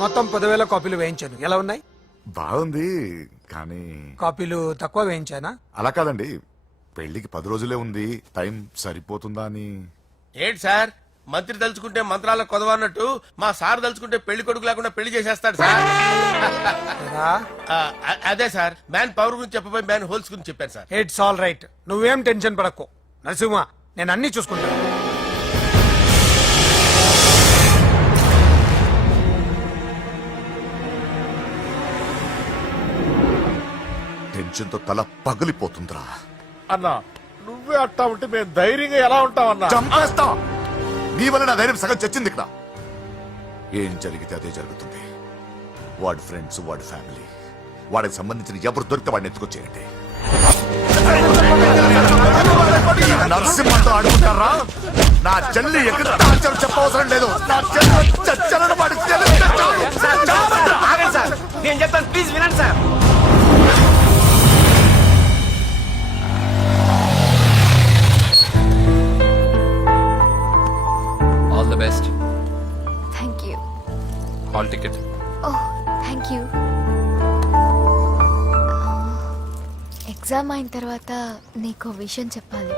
మొత్తం 10,000 కాపీలు వేయించాను. ఎలా ఉన్నాయి? బాగుంది, కానీ కాపీలు తక్కువ వేయించానా? అలా కాదండి, పెళ్లికి 10 రోజులే ఉంది, టైం సరిపోతుందా అని. ఏంటి సార్, మంత్రి తలుచుకుంటే మంత్రాల కొదవన్నట్టు మా సార్ తలుచుకుంటే పెళ్లి కొడుకు లేకుండా పెళ్లి చేసేస్తాడు సార్. ఏరా? అదే సార్, మ్యాన్ పవర్ గురించి చెప్పబోయి మ్యాన్ హోల్స్ గురించి చెప్పాను సార్. It's all right. నువ్వేం టెన్షన్ పడకు నరసింహ, నేను అన్ని చూసుకుంటాను. టెన్షన్ తో తల పగిలిపోతుందిరా. అన్నా నువ్వే అట్టా ఉంటే మేము ధైర్యంగా ఎలా ఉంటామన్నా? చంపేస్తా. నీ వల్ల నా ధైర్యం సగం చచ్చింది ఇక్కడ. ఏం జరిగితే అదే జరుగుతుంది. వాడి ఫ్రెండ్స్, వాడి ఫ్యామిలీ, వాడికి సంబంధించిన ఎవరు దొరికితే వాడిని ఎత్తుకొచ్చేయండి. నరసింహతో ఆడుకుంటారా? నా చెల్లి ఎక్కడ దాచారో చెప్పవసరం లేదు. నా చెల్లి చచ్చారని వాడికి తెలుసు. నేను చెప్తాను, ప్లీజ్ వినండి sir. All the best. Thank you. Hall ticket. Oh, thank you. Exam అయిన తర్వాత నీకు విషయం చెప్పాలి.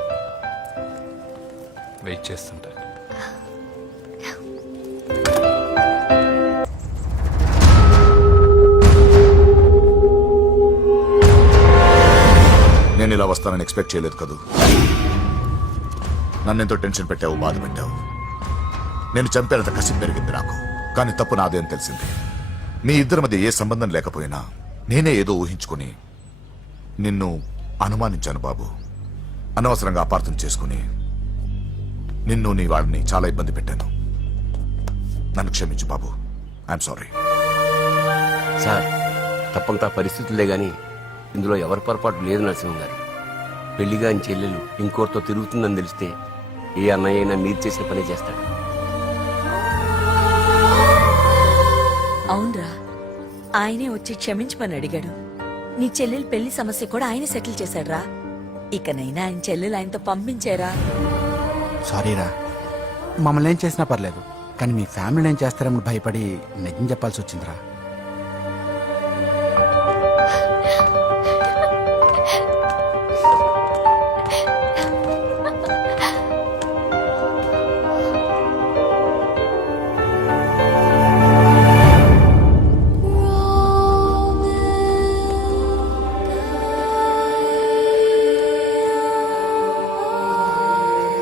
వెయిట్ చేస్తుంటా. నేను ఇలా వస్తానని ఎక్స్పెక్ట్ చేయలేదు కదూ. నన్నెంతో టెన్షన్ పెట్టావు, బాధ పెట్టావు. నేను చంపేంత కసి పెరిగింది నాకు. కానీ తప్పు నాదే అని తెలిసింది. మీ ఇద్దరి మధ్య ఏ సంబంధం లేకపోయినా నేనే ఏదో ఊహించుకుని నిన్ను అనుమానించాను బాబు. అనవసరంగా అపార్థం చేసుకుని నిన్ను, నీ వాళ్ళని చాలా ఇబ్బంది పెట్టాను. నన్ను క్షమించు బాబు. I'm sorry. సార్, తప్పంతా పరిస్థితులే గాని ఇందులో ఎవరి పొరపాటు లేదు నరసింహం గారు. పెళ్లిగా చెల్లెలు ఇంకోరితో తిరుగుతుందని తెలిస్తే ఏ అన్నయ్య అయినా మీరు చేసిన పనే చేస్తాడు. అవునరా, ఆయనే వచ్చి క్షమించమని అడిగాడు. నీ చెల్లెలు పెళ్లి సమస్య కూడా ఆయన సెటిల్ చేశాడ్రా. ఇకనైనా ఆయన చెల్లెలు ఆయనతో పంపించారా? సారీరా, మమ్మల్ని ఏం చేసినా పర్లేదు, కానీ మీ ఫ్యామిలీని ఏం చేస్తారని భయపడి నిజం చెప్పాల్సి వచ్చిందిరా.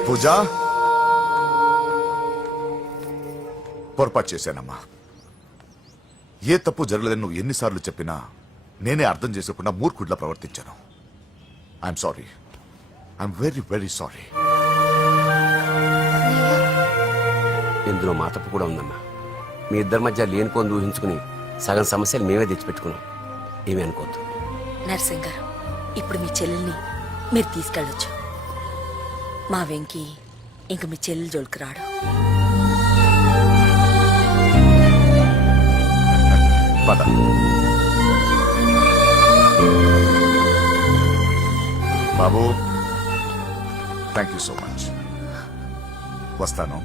పూజా, పొరపాటు చేశానమ్మా. ఏ తప్పు జరగలేదని నువ్వు ఎన్నిసార్లు చెప్పినా నేనే అర్థం చేసుకోకుండా మూర్ఖుడిలా ప్రవర్తించాను. I'm sorry. I'm very very sorry. ఇందులో మా తప్పు కూడా ఉందమ్మా. మీ ఇద్దరి మధ్య లేనిపోని ఊహించుకుని సగం సమస్యలు మేమే తెచ్చిపెట్టుకున్నాం. ఏమీ అనుకోవద్దు. నర్సింగ్ గారు, ఇప్పుడు మీ చెల్లెల్ని మీరు తీసుకెళ్ళొచ్చు. మా వెంకీ ఇంక మీ చెల్లెలు జోలికి రాడు. పద. బాబు, థ్యాంక్ యూ సో మచ్. వస్తాను.